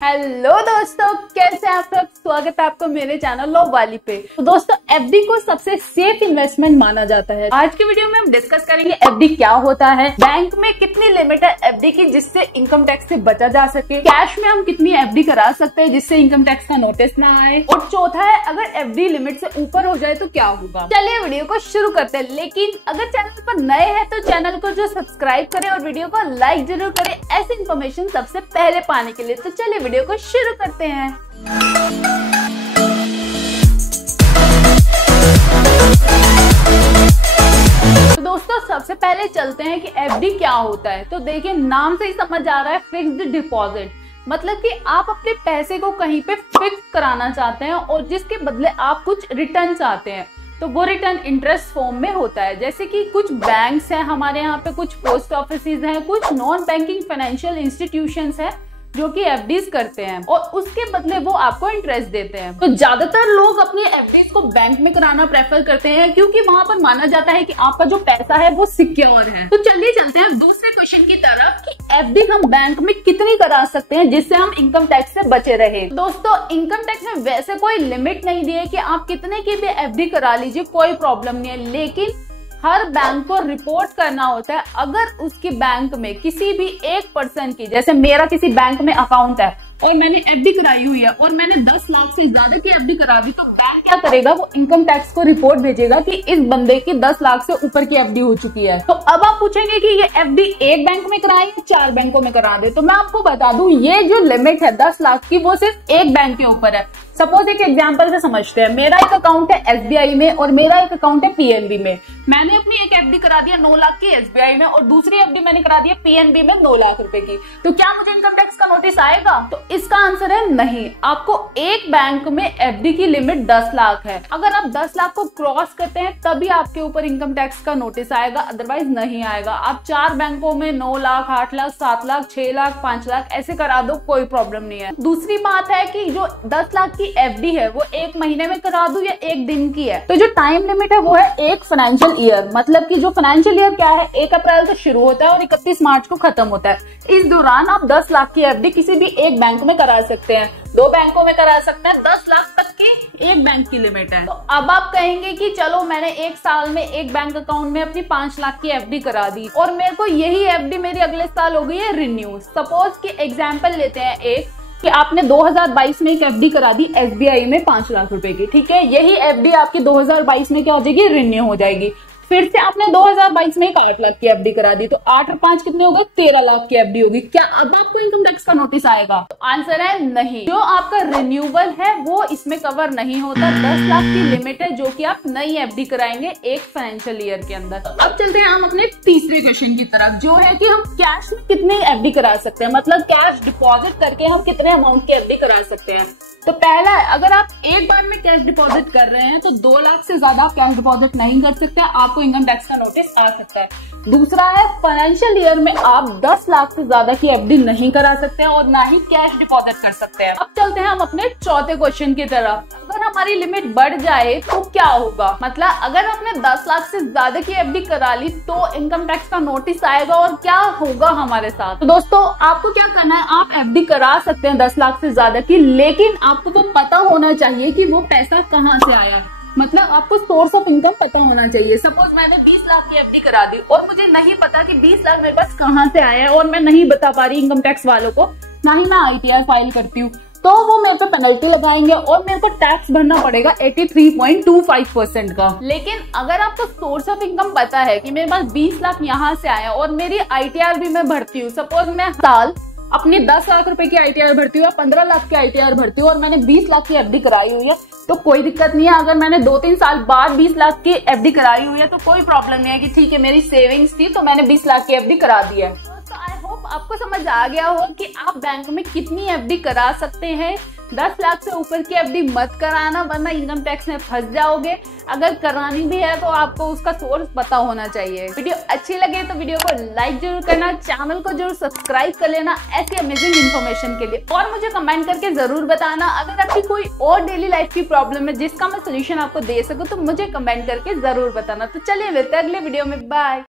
Hello दोस्तों, कैसे हैं आप सब। स्वागत है आपको मेरे चैनल लो वाली पे। तो दोस्तों, एफडी को सबसे सेफ इन्वेस्टमेंट माना जाता है। आज के वीडियो में हम डिस्कस करेंगे एफडी क्या होता है, बैंक में कितनी लिमिट है एफडी की जिससे इनकम टैक्स से बचा जा सके, कैश में हम कितनी एफडी करा सकते हैं जिससे इनकम टैक्स का नोटिस ना आए, और चौथा है अगर एफडी लिमिट से ऊपर हो जाए तो क्या होगा। चलिए वीडियो को शुरू करते हैं, लेकिन अगर चैनल पर नए हैं तो चैनल को जो सब्सक्राइब करें और वीडियो को लाइक जरूर करें ऐसी इन्फॉर्मेशन सबसे पहले पाने के लिए। तो चलिए वीडियो को शुरू करते हैं। तो दोस्तों, सबसे पहले चलते हैं कि एफडी क्या होता है। तो देखिए, नाम से ही समझ आ रहा है फिक्स्ड डिपॉजिट, मतलब कि आप अपने पैसे को कहीं पे फिक्स कराना चाहते हैं और जिसके बदले आप कुछ रिटर्न चाहते हैं। तो वो रिटर्न इंटरेस्ट फॉर्म में होता है। जैसे कि कुछ बैंक्स हैं हमारे यहाँ पे, कुछ पोस्ट ऑफिसेज हैं, कुछ नॉन बैंकिंग फाइनेंशियल इंस्टीट्यूशंस हैं जो कि एफडीज करते हैं और उसके बदले वो आपको इंटरेस्ट देते हैं। तो ज्यादातर लोग अपनी एफडीज को बैंक में कराना प्रेफर करते हैं क्योंकि वहां पर माना जाता है कि आपका जो पैसा है वो सिक्योर है। तो चलिए चलते हैं दूसरे क्वेश्चन की तरफ कि एफडी हम बैंक में कितनी करा सकते हैं जिससे हम इनकम टैक्स से बचे रहे। दोस्तों, इनकम टैक्स में वैसे कोई लिमिट नहीं दी है कि आप कितने की भी एफडी करा लीजिए, कोई प्रॉब्लम नहीं है, लेकिन हर बैंक को रिपोर्ट करना होता है। अगर उसकी बैंक में किसी भी एक पर्सन की, जैसे मेरा किसी बैंक में अकाउंट है और मैंने एफडी कराई हुई है और मैंने 10 लाख से ज्यादा की एफडी करा दी, तो बैंक क्या करेगा, वो इनकम टैक्स को रिपोर्ट भेजेगा कि इस बंदे की 10 लाख से ऊपर की एफडी हो चुकी है। तो अब आप पूछेंगे कि ये एफडी एक बैंक में कराए या 4 बैंकों में करा दे। तो मैं आपको बता दूं, ये जो लिमिट है 10 लाख की, वो सिर्फ एक बैंक के ऊपर है। सपोज एक एग्जांपल से समझते हैं, मेरा एक अकाउंट है एसबीआई में और मेरा एक अकाउंट है पीएनबी में। मैंने अपनी एक एफडी करा दिया 9 लाख की एसबीआई में और दूसरी एफडी मैंने करा दिया पीएनबी में 9 लाख रुपए की। तो क्या मुझे इनकम टैक्स का नोटिस आएगा? तो इसका आंसर है नहीं। आपको एक बैंक में एफडी की लिमिट 10 लाख है। अगर आप 10 लाख को क्रॉस करते हैं तभी आपके ऊपर इनकम टैक्स का नोटिस आएगा, अदरवाइज नहीं आएगा। आप 4 बैंकों में 9 लाख, 8 लाख, 7 लाख, 6 लाख, 5 लाख ऐसे करा दो, कोई प्रॉब्लम नहीं है। दूसरी बात है कि जो 10 लाख की एफडी है वो एक महीने में करा दूं या एक दिन की है। तो जो टाइम लिमिट है वो है एक फाइनेंशियल ईयर, मतलब कि जो फाइनेंशियल ईयर क्या है, 1 अप्रैल से शुरू होता है और 31 मार्च को खत्म होता है। इस दौरान आप 10 लाख की एफडी किसी भी एक बैंक में करा सकते हैं, 2 बैंकों में करा सकते हैं। 10 लाख तक की एक बैंक की लिमिट है। तो अब आप कहेंगे कि चलो मैंने एक साल में एक बैंक अकाउंट में अपनी 5 लाख की एफडी करा दी और मेरे को यही एफडी मेरी अगले साल हो गई है रिन्यू। सपोज की एग्जाम्पल लेते हैं एक कि आपने 2022 में एक एफडी करा दी एसबीआई में 5 लाख रुपए की, ठीक है। यही एफडी आपकी 2022 में क्या हो जाएगी, रिन्यू हो जाएगी। फिर से आपने 2022 में एक 8 लाख की एफडी करा दी, तो 8 और 5 कितने हो गए, 13 लाख की एफडी होगी। क्या अब आपको इनकम टैक्स का नोटिस आएगा? तो आंसर है नहीं। जो आपका रिन्यूअल है वो इसमें कवर नहीं होता। 10 लाख की लिमिट है जो कि आप नई एफडी कराएंगे एक फाइनेंशियल ईयर के अंदर। तो अब चलते हैं हम अपने तीसरे क्वेश्चन की तरफ, जो है कि हम कैश में कितने एफडी करा सकते हैं, मतलब कैश डिपॉजिट करके हम कितने अमाउंट की एफडी करा सकते हैं। तो पहला है, अगर आप एक बार में कैश डिपॉजिट कर रहे हैं तो 2 लाख से ज्यादा आप कैश डिपॉजिट नहीं कर सकते, आपको इनकम टैक्स का नोटिस आ सकता है। दूसरा है, फाइनेंशियल ईयर में आप 10 लाख से ज्यादा की एफडी नहीं करा सकते हैं और ना ही कैश डिपॉजिट कर सकते हैं। अब चलते हैं हम अपने चौथे क्वेश्चन की तरफ। अगर हमारी लिमिट बढ़ जाए तो क्या होगा, मतलब अगर आपने 10 लाख से ज्यादा की एफडी करा ली तो इनकम टैक्स का नोटिस आएगा और क्या होगा हमारे साथ। तो दोस्तों, आपको क्या करना है, आप एफडी करा सकते हैं 10 लाख से ज्यादा की, लेकिन आपको वो पता होना चाहिए कि वो पैसा कहाँ से आया, मतलब आपको सोर्स ऑफ इनकम पता होना चाहिए। सपोज मैंने 20 लाख की एफडी करा दी और मुझे नहीं पता कि 20 लाख मेरे पास कहाँ से आया है और मैं नहीं बता पा रही इनकम टैक्स वालों को, ना ही मैं आईटीआर फाइल करती हूँ, तो वो मेरे पे पेनल्टी लगाएंगे और मेरे को टैक्स भरना पड़ेगा 83.25% का। लेकिन अगर आपको सोर्स ऑफ इनकम पता है कि मेरे पास 20 लाख यहाँ से आया और मेरी आईटीआर भी मैं भरती हूँ, सपोज मैं साल अपनी 10 लाख रुपए की आईटीआर भरती हूँ या 15 लाख की आईटीआर भरती हूँ और मैंने 20 लाख की एफडी कराई हुई है, तो कोई दिक्कत नहीं है। अगर मैंने 2-3 साल बाद 20 लाख की एफडी कराई हुई है तो कोई प्रॉब्लम नहीं है कि ठीक है मेरी सेविंग्स थी तो मैंने 20 लाख की एफडी करा दी है। तो आई होप आपको समझ आ गया हो कि आप बैंक में कितनी एफडी करा सकते हैं। 10 लाख से ऊपर की एफडी मत कराना, वरना इनकम टैक्स में फंस जाओगे। अगर करानी भी है तो आपको उसका सोर्स पता होना चाहिए। वीडियो अच्छी लगे तो वीडियो को लाइक जरूर करना, चैनल को जरूर सब्सक्राइब कर लेना ऐसी अमेजिंग इन्फॉर्मेशन के लिए, और मुझे कमेंट करके जरूर बताना अगर आपकी कोई और डेली लाइफ की प्रॉब्लम है जिसका मैं सोल्यूशन आपको दे सकूं, तो मुझे कमेंट करके जरूर बताना। तो चलिए मिलते हैं अगले वीडियो में, बाय।